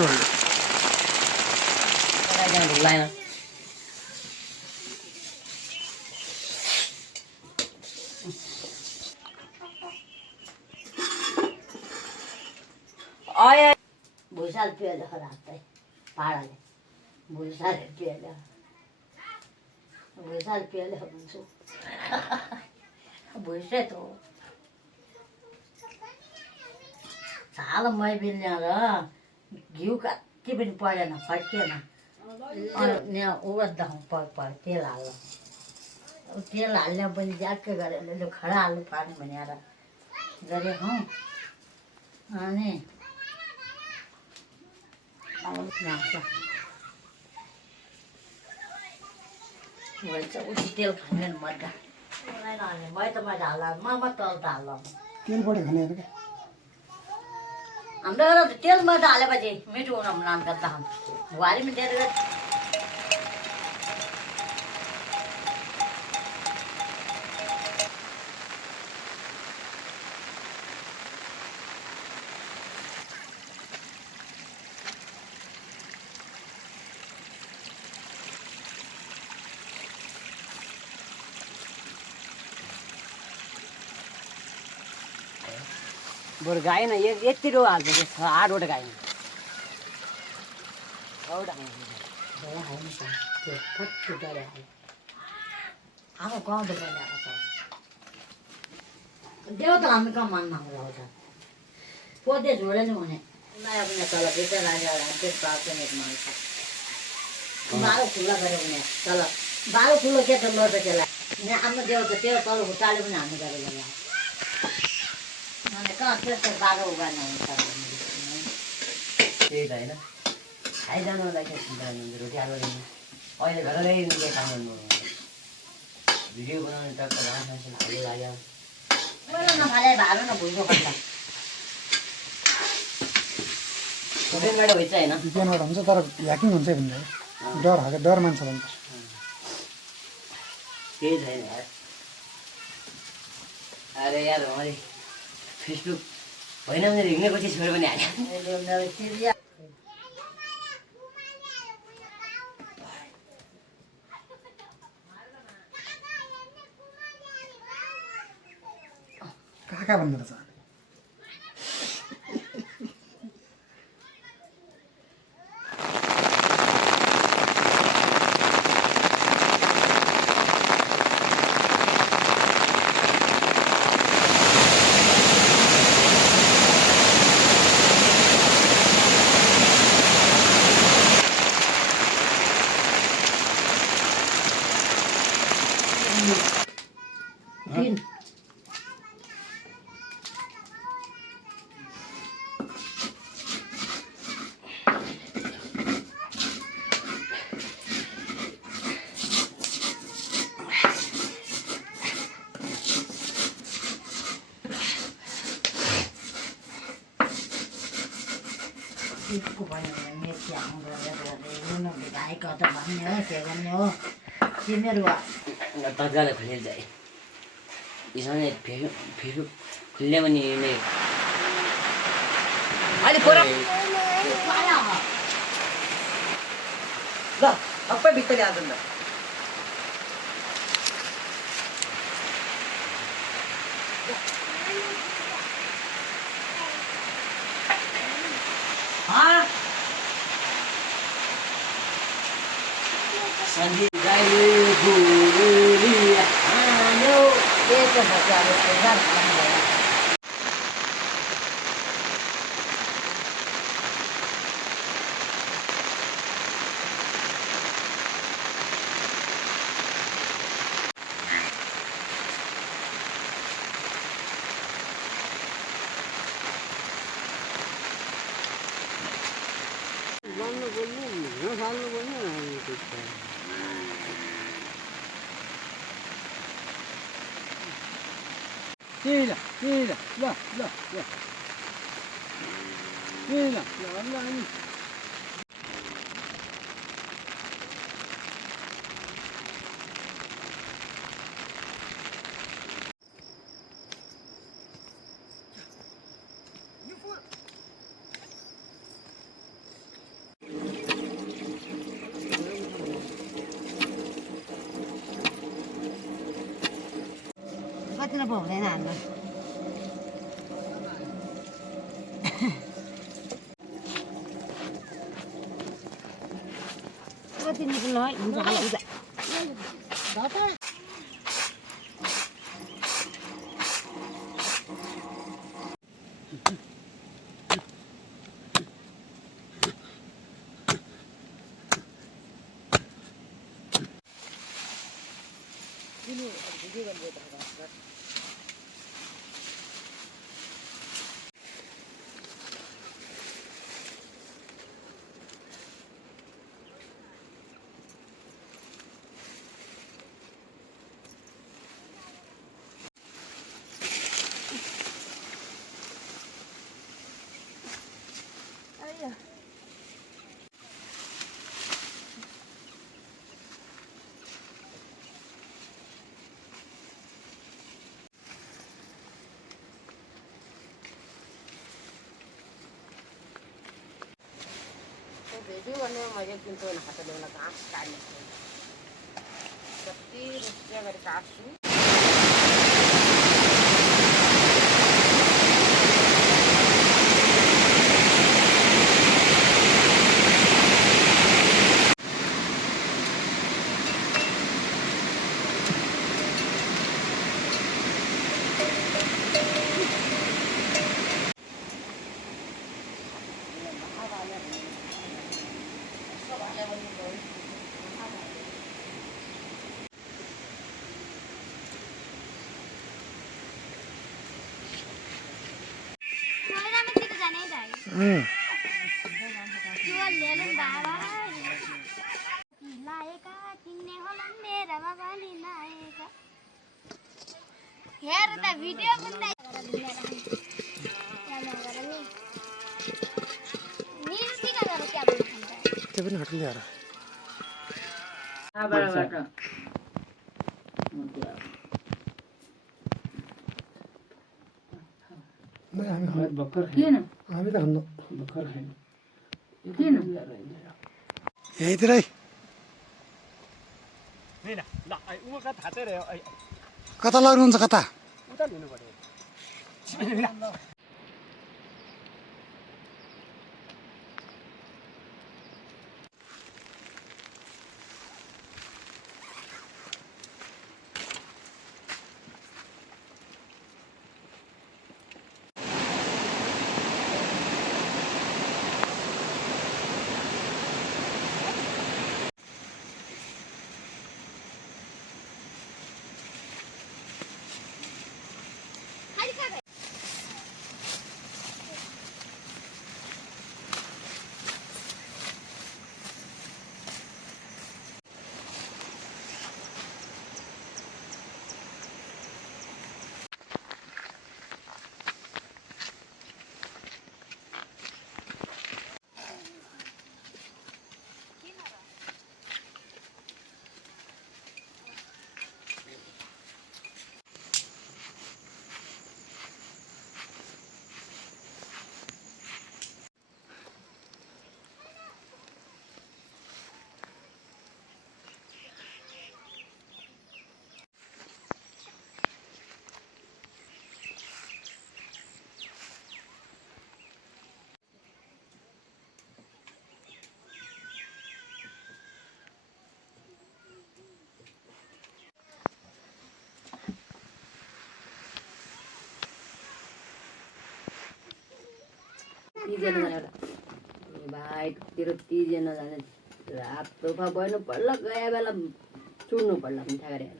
भयो त्यहाँ ढुक्लाएन आए भुइँचालो पियाले रात्दै पाडाले भुइँचालो पियाले भन्छु भुइँचे त हो छाल मै बिल्ने र घिउ कति पनि परेन फर्किएन अनि यहाँ उबस्दा पऱ्यो तेल हाल्नु तेल हाल्ने पनि ज्याक्कै गरेर खडा आलु पार्ने भनेर गरेँ हौ अनि उसी तेल खाने मजा मै त मैले हाल्ला म तल त हाल्ला तेल बढी खाने क्या हाम्रो घर तेल मजा हालेपछि मिठो हुन नाम गर्दा भुवारीमा दिएर बरु गाएन यति रो हाल्छ 8वटा गाएन 6वटा आमा गाउँ त बनाएको छ देऊ त हामी कहाँ मन माग्नु आउँछ पोते झोडे नि हुने नयाँ पनि तल बेचा लागेर त्यो पार्छ माग्छ 12 खुल्ला गऱ्यो भने तल 12 खुल्लो के त लड्छ त्यसलाई यहाँ आफ्नो देऊ त त्यो तल खुट्टाले पनि हान्नु गरेर अनि कहाँ त्यस्तो 12 उगार्नु हुन्छ त्यही त होइन खाइजानुलाई के चिन्ता गर्नुहुन्छ रोटी आलु अहिले घरमै निकै खानु भिडियो बनाउने टक्क भाँसा हाल्नु लाग्यो मैले नखाले भाँडो न भुइँको खान्छ बिहानबाट हुन्छ होइन बिहानबाट हुन्छ तर ह्याकिङ हुन्छ भन्दा डर मान्छ भन्छ केही छैन यार अरे यार मैले फेसबुक होइन भने हिँड्नेको चिज छोडेर पनि हाल्यो कहाँ भन्नु रहेछ को भन्यो भने मेथी हाल्नु गरेर भाइको त भन्ने हो के गर्ने हो तिमीहरू तत्काल खोलेर जाए यसमा फेसबुक खुल्ने पनि अहिले ल सबै भित्रै हाल्छ नि यतातिर पो हुँदैन हान्न कति निक्ल्नु है हुन्छ होला हुन्छ भेज्यू गर्ने मैले किन्छु हातले एउटा घाँस काट्ने जति रुचिया गरी काट्छु वीडियो पनि हट्नु यार हामी त खान्नु यहीँतिर है कता लाग्नुहुन्छ कता भाइतिर तिजेन जाने रात तोफा बढ्नु पर्ला गए बेला चुड्नु पर्ला मिठा गरेर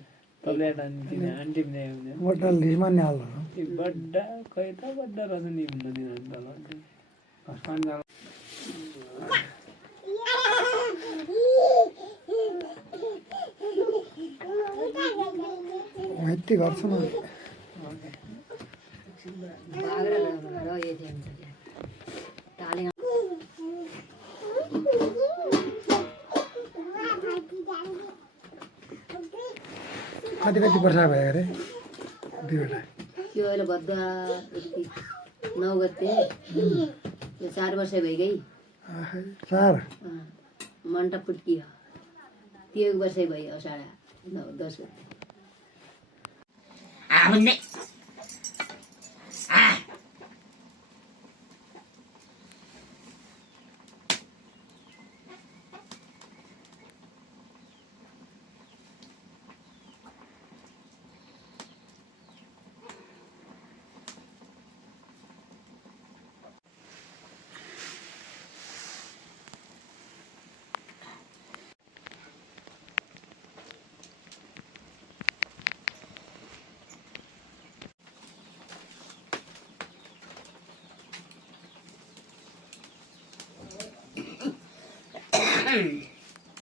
मोटा लिसमा नि हाल्नु बड्डा खै त बड्डा रहेछ नि भन्नु यति गर्छु न कति कति वर्ष भयो अरे दुईवटा त्यो अहिले भद्दा 9 गते यो 4 वर्ष भइगई 4 मन्टा फुट्कियो त्यो 1 वर्ष भयो असाढा 9 10 गते भन्ने